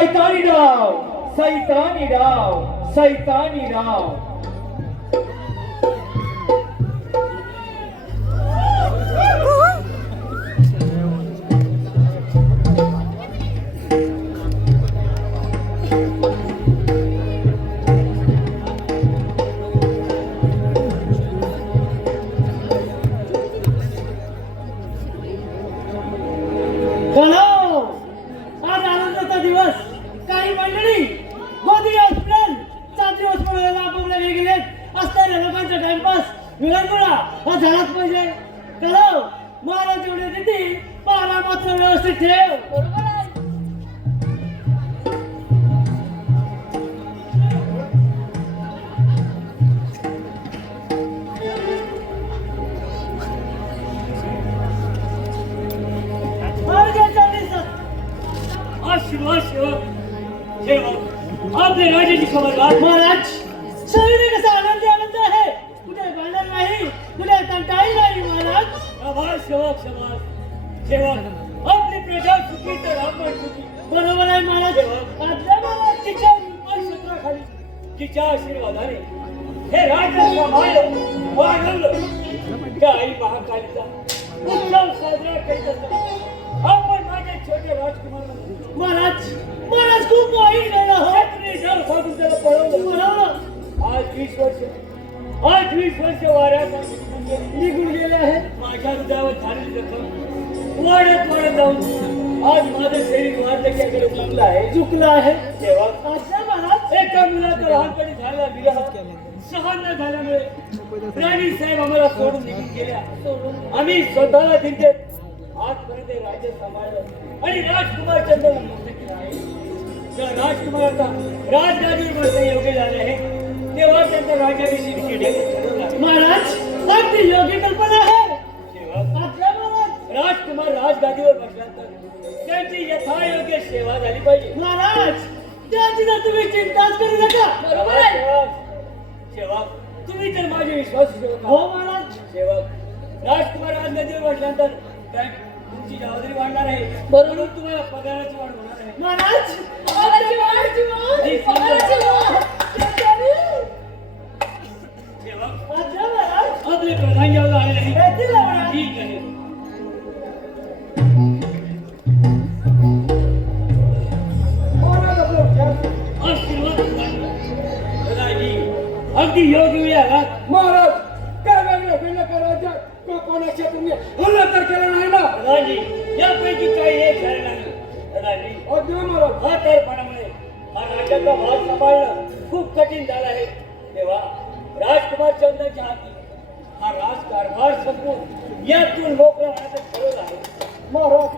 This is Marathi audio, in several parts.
सैतानी डाव, सैतानी डाव, सैतानी डाव. आज आनंदाचा दिवस. काही मंडळी 2 दिवस प्रेम, 4 दिवस पडायला आपापल्या गेले असणाऱ्या लोकांचा टाइमपास विरंगुळा हा झालाच पाहिजे. चलो महाराज एवढे देतील, पारा मात्र व्यवस्थित ठेव. बरोबर आहे. आपले राजाची खबर महाराज शरीर कसा आनंदी आनंद आहे. कुठे भांडण नाही, कुठे तंटाई नाही. महाराज शाबास सेवक, शाबास सेवक. आपली प्रजा सुखी तर आपण सुखी. बरोबर आहे महाराज. आपल्या महाराज तिच्या क्षेत्राखाली तिच्या आशीर्वादाने हे राज्य सांभाळलं, वाढवलं. त्या आई महाकालीचा उत्सव साजरा करीत असताना आपण माझे छोटे राजकुमार महाराज महाराज खूप वाईट झालं. त्याला पळवलं. आज 20 वर्ष वाऱ्यात निघून गेले आहेत. माझ्या हृदयावर झालेली जखम वाढत जाऊन आज माझं शरीर वाढल्याकडे चुकलं आहे. चुकलं आहे तेव्हा अच्छा महाराज. एका मुलाचा लहानपणी झालेला विवाह सहन न झाल्यामुळे राणी साहेब आम्हाला सोडून निघून गेल्या. आम्ही स्वतःला जिंकत आजपर्यंत राज्य सांभाळलं आणि राजकुमार चंद्र राजकुमाराचा राजगादीवर बसणे योग्य झाले आहे. तेव्हा त्यांचा राजाभिषेक महाराज अगदी योग्य कल्पना आहे. अच्छा महाराज. राजकुमार राजगादीवर बसल्यानंतर त्यांची यथायोग्य सेवा झाली पाहिजे. महाराज त्याची तर तुम्ही चिंताच करू नका. बरोबर आहे. सेवक तुम्ही तर माझे विश्वास ठेवता. हो महाराज. सेवक राजकुमार राजगादीवर बसल्यानंतर तुमची जबाबदारी वाढणार आहे. बरोबर. तुम्हाला पगाराची वाढ होणार आहे. महाराज पगाराची वाढ. सेवक अच्छा महाराज. आपले प्रधान जेव्हा आले नाही. येतील महाराज. ठीक आहे. आशीर्वाद प्रधानजी अगदी योग्य वेळी आलात. महाराज काय वेगळं वेगळं करायचं तो कोणाशी तुम्ही हल्ला तर केला नाही ना. प्रधानजी यापैकी काही एक झाले नाही. प्रधानजी अगदी महाराज. हा तरपणामुळे हा राज्याचा भाग सांभाळणं खूप कठीण झालं आहे. तेव्हा राजकुमार चंद्रच्या हाती हा राजकारभार संपून यातून मोकळा होण्याचं ठरवलं आहे. महाराज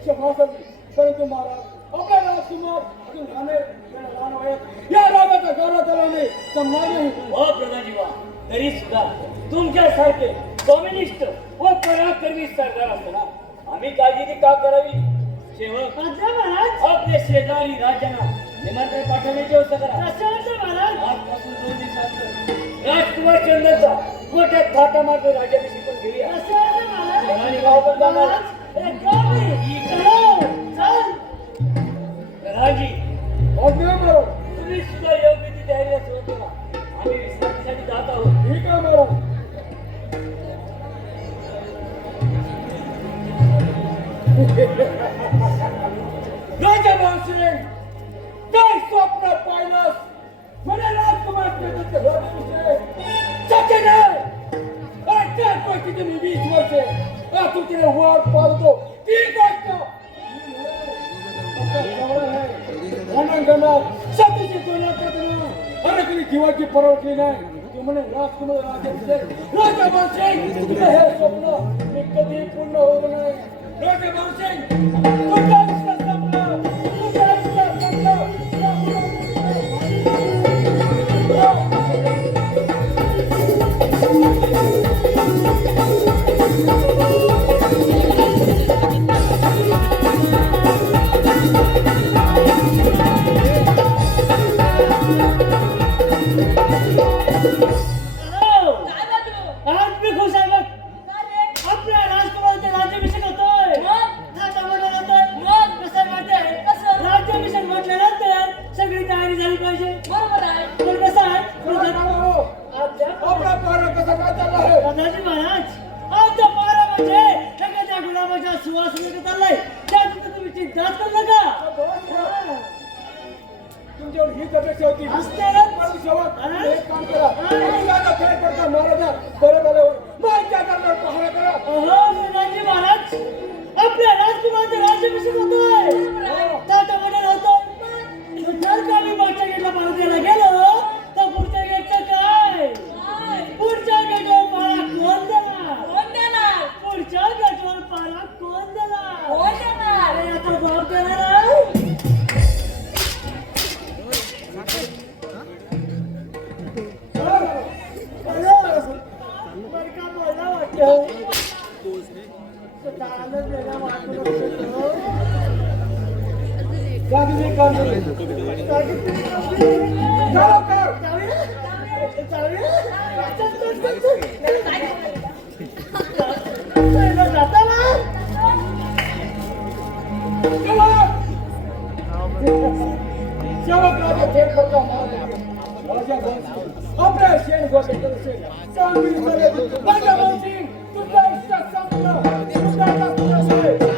क्षमासाठी परंतु महाराज आपला राजकुमार अजून लहान वयात या रागाचा गारा चालवणे जमणार नाही. वा प्रधानजी वा. तरी सुद्धा तुमच्यासारखे कम्युनिस्ट व पराक्रमी सरदार असताना आम्ही काळजी का करावी. सेवक अच्छा महाराज. आपले शेजारी राज्यांना निमंत्रण पाठवण्याची व्यवस्था करा. अच्छा महाराज. आजपासून 2 दिवसांत राजकुमार चंद्रचा मोठ्या थाटामागे राज्याभिषेक पण घेऊया. अच्छा महाराज. आणि गाव पण जाणार. प्रधानजी अगदी महाराज. तुम्ही सुद्धा योग्य ती तयारीला सुरुवात करा. आम्ही विश्रांतीसाठी जात आहोत. ठीक आहे महाराज. राजा भावसिंग काय स्वप्न पाहिलंस. म्हणे राजकुमार सत्य नाही. काय गोष्टी तुम्ही 20 वर्षे तुझे वाट पाहतो ती गोष्ट सतीची तुलना करताना अरे कधी जीवाची परवडली नाही. तू म्हणे राजकुमार राजा भावसिंग तुझं हे स्वप्न मी कधी पूर्ण होऊ नये. राजा भावसिंग पाहिजे बरोबर आहे. पण कसं आहे आपला पारा कसा काय चालला आहे? दादाजी महाराज आमचा पारा म्हणजे एखाद्या गुलाबाच्या सुवासिनीकडे चाललाय त्याची तर तुम्ही चिंताच करू नका. तुमच्यावर ही अपेक्षा होती. असते ना. परंतु शेवट तुम्ही एक काम करा. तुम्ही आता खेळ करता महाराजा बरं झाल्यावर माझ्या दरबार पहारा करा. अहो दादाजी महाराज आपल्या राजकुमारांचा राज्याभिषेक होतोय ताटामध्ये होतो. जर का मी मागच्या गेटला पारा द्यायला गेलो तर पुढच्या गेटचं काय पुढच्या गेटवर पारा कोण देणार कोण देणार? पुढच्या गेटवर पारा कोण देणार कोण देणार? अरे आता बाप देणार आहे. बरं का बोला वाटतं चालत गेला वाटलं गादीने काम केले. चला कर. चला. शेवट राजा खेळ करता महाराजा. राजा बनसिंग आपल्या शेण गोष्टीकडे शेण चांगली चालेल. राजा बनसिंग तुझ्या इच्छा संपलं. तुझ्या इच्छा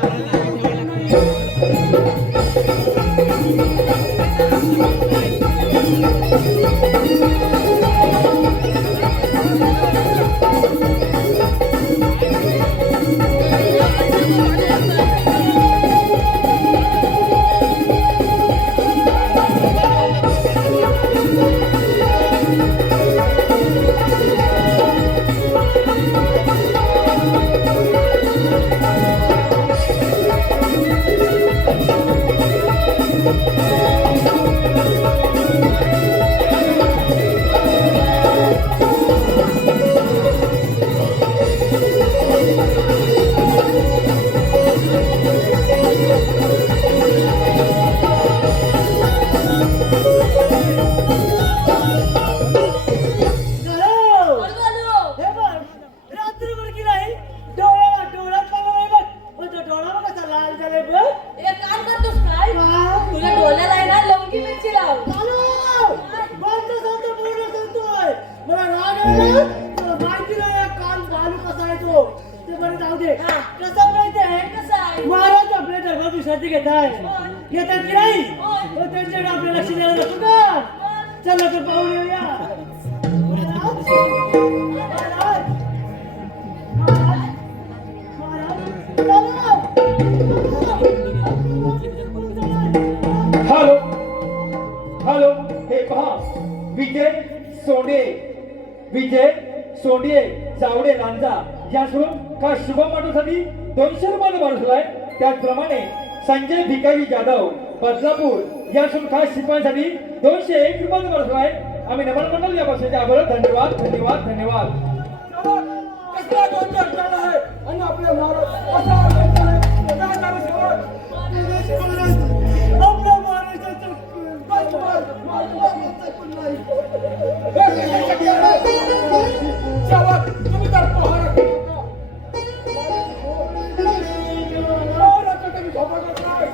एक काम करतोस काय? तुझ्या डोळ्याला आहे ना लवंगी मिरची लाव. कसं आहे? महाराज आपल्या दरबार विश्रांती घेत आहे घेतात की नाही तर त्यांच्याकडे आपल्या लक्ष द्यायला नको का चला तर पाहून येऊया महाराज, महाराज, महाराज, महाराज, हॅलो हॅलो हे पहा विजय सोंडे जावडे लांजा याकडून का शुभम ऑटोसाठी 200 रुपयाला माणूसलाय. त्याचप्रमाणे संजय भिकारी जाधव बदलापूर याकडून खास शिपायांसाठी 201 रुपयाला माणूसलाय. आम्ही नमन मंडळ या पक्षाचे आभार. धन्यवाद धन्यवाद धन्यवाद. कसला गोंधळ झाला आहे आणि आपल्या महाराज कसा आनंद आहे. काय झालं शेवट? आपल्या महाराजाचं बस, बस, शेवट तुम्ही तर पहारा केला होता. महाराज तुम्ही झोपा करताय.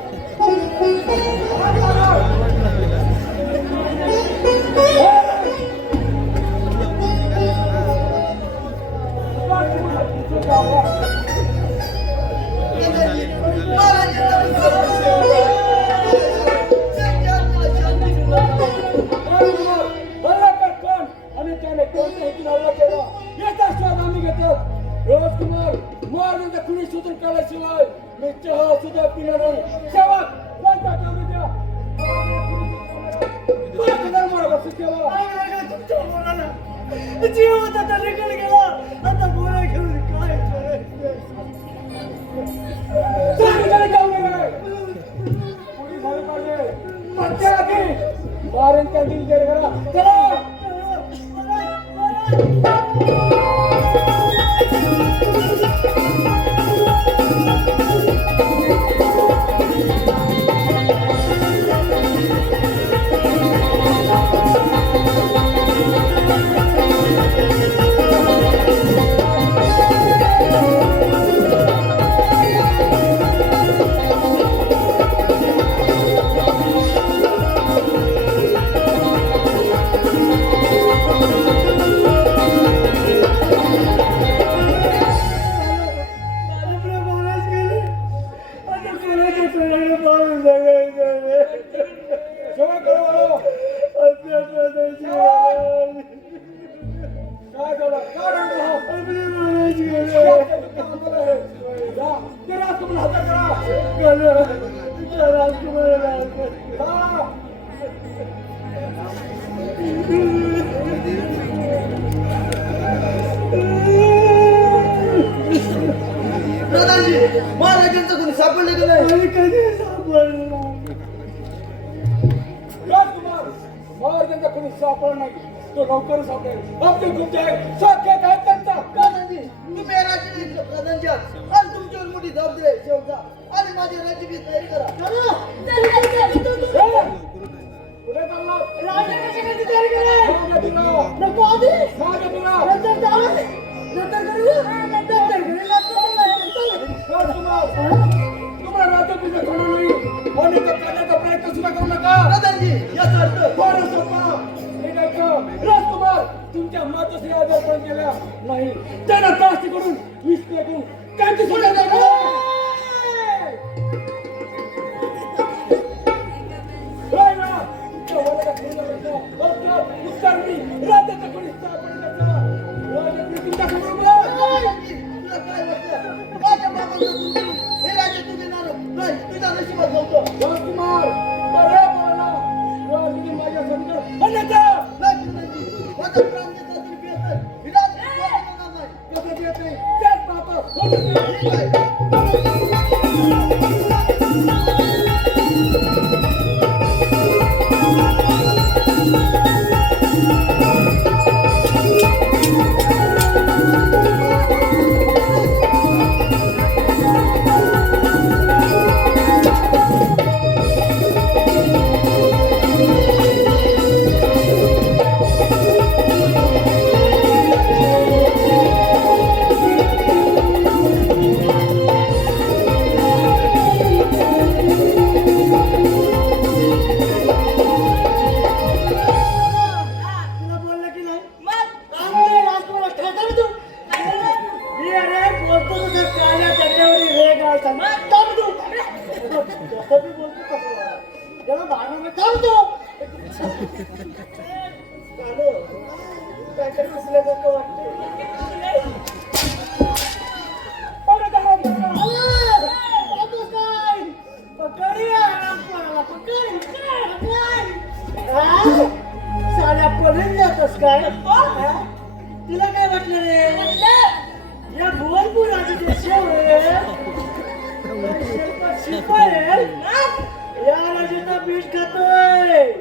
राजकुमार महाराजांचा कुणी शोधून काढल्याशिवाय मी चहा सुद्धा पिणार नाही. शेवट कोणता काम द्या. जीव होता तर निघून गेला आता बोला घेऊन काय करायचं मारेन त्या दिल करा. चला जेव्हा करू आलो आपल्या स्वतःची गरज. काय झालं काय रडतो हा? आपली मनाची गरज. जा, ते राजकुमार हजर करा. राजकुमार जा. दादाजी महाराजांचं कोणी सापडले का नाही आणि कधी सापडला राजकुमार महाराजांचा कोणी सापडला नाही तो लवकर सापडेल आपले तुमचे साक्षात आहेत त्यांचा दादाजी तुम्ही या राज्याचे प्रधानचे आहात आणि तुमच्यावर मोठी जबाबदारी आहे शेवटचा आणि माझी राज्याची तयारी करा पुढे चाललो राजकारणाची तयारी करा. मागे फिरा. नको आधी मागे फिरा. नंतर जाऊ. नंतर करूया. नंतर करूया. राजकुमार तुम्हाला राज्याभिषेक होणार नाही आणि तो करण्याचा प्रयत्न सुद्धा करू नका दादाजी याचा अर्थ बरं सोपा हे ऐका. राजकुमार तुमच्या मातोश्री आदर्शन केल्या नाही त्यांना त्रासकडून विष्णूकडून काहीच सुद्धा नाही. दादाजी, तुला काय वाटलं माझ्या बाबांना तुम्ही हे राज्य तुम्ही नाही तुझ्या नशिबात नव्हतं नाही दादाजी माझा प्राण देता तरी पेत नाही ही राज्य कोणाला नाही ठीक आहे तुला बोललं की नाही चांगले राजकुमार ठाकर तू मी अरे बोलतो तुझ्या काळ्या चेहऱ्यावर वेग आलता मग थांब तू जसं मी बोलतो तसं जरा भांडण थांब तू काहीतरी दिसल्यासारखं साड्या पडून जातस काय तुला काय वाटलं रे या भुवनपूर आधीचे शिपाय या राजाचा बीज खातोय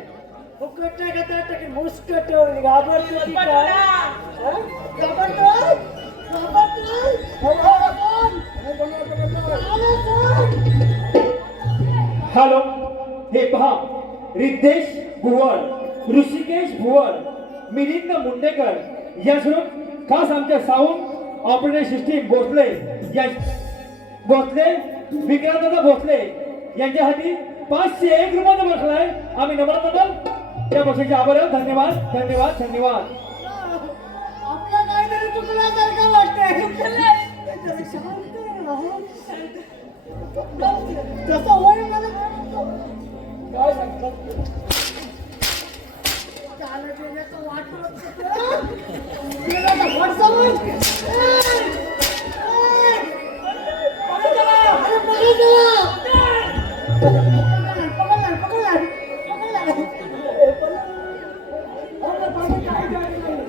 फुकट नाही खातोय टाकी मुस्कट घाबरतो की काय घाबरतोय हॅलो हे पहा रिद्धेश भुवन ऋषिकेश भुवन मिलिंद मुंडेकर यासोबत खास आमच्या साऊंड ऑपरेटर सिस्टीम भोसले या भोसले विक्रांतदा भोसले यांच्या हाती 501 रुपयाचा बसलाय आम्ही नम्रबद्दल त्या बक्षाचे आभार आहोत. धन्यवाद धन्यवाद धन्यवाद. आपलं काहीतरी चुकल्यासारखं वाटतंय तसं होईल मला काय सांगतात चालत गेल्याचं वाटत गेला तर फडसावून अरे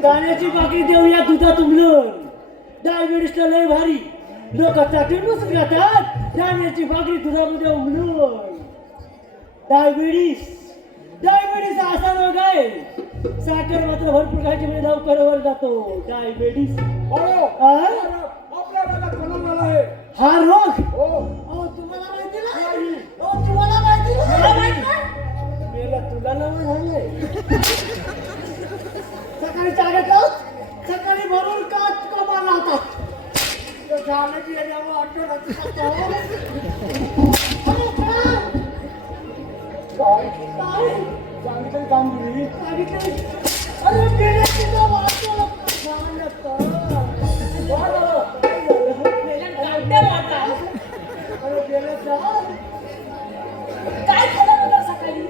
गाण्याची बाकी देऊया दुधा तुमलं डायबिटीसला लय भारी लोक चाटून बसून जातात गाण्याची बाकरी दुधामध्ये उमलून डायबिटीस असा रोग आहे साखर मात्र भरपूर खायची म्हणजे लवकर जातो डायबिटीस आपल्या भागात बनवलेला आहे हा रोग हो तुम्हाला माहिती नाही तुम्हाला माहिती नाही मेला तुला नाव झालंय सकाळी चालत सकाळी भरून काच कमाला होतात झालं की सांगितलं कामगिरी अरे गेले तिथं वाचलं छान अरे गेलं काय झालं तुला सकाळी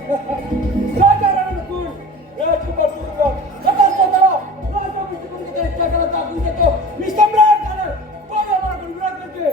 राजा रणकुल राजकुमार तुरुंगात आता स्वतःला राजाभिषेकाची इच्छा करायला दाखवून देतो. मी सम्राट झालो. कोण आम्हाला विरोध करते?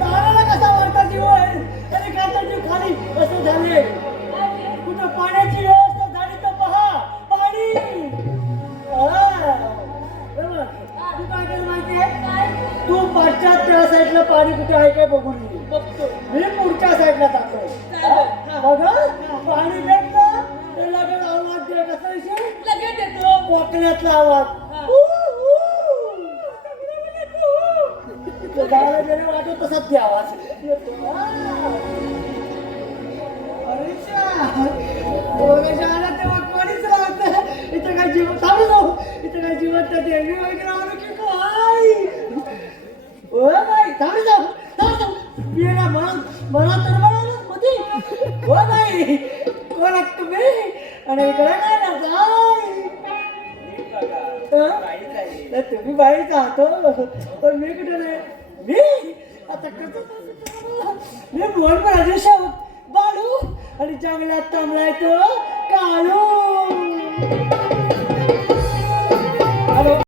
ताराला कसा वाढता जीव आहे तरी काचा जीव खाली असं झाले. कुठं पाण्याची व्यवस्था झाली तर पहा पाणी. बरोबर. तू काय केलं माहितीये? तू पाश्चात्य साईडला पाणी कुठे आहे काय बघून ये. बघतो. मी पुढच्या साईडला जातो. बघा पाणी भेटलं तर लगेच आवाज दे. कसं येशील? लगेच येतो. कोकणातला आवाज. गावाला गेले वाटत तसाच ते आवाज येतो. अरे आला तेव्हा कोणीच राहत इथं काय जीवन थांबू जाऊ. इथं काय जीवन तर देवी वगैरे आलो की काय. ओ बाई थांबू जाऊ थांबू जाऊ. पियला मला तर म्हणाला मधी. ओ बाई कोण आहात तुम्ही आणि इकडे काय ना जाय. तुम्ही बाईच आहात पण मी कुठे नाही. मी आता कसं मी बोल राजेश आहोत बाळू आणि जंगलात थांबलाय तो काळू.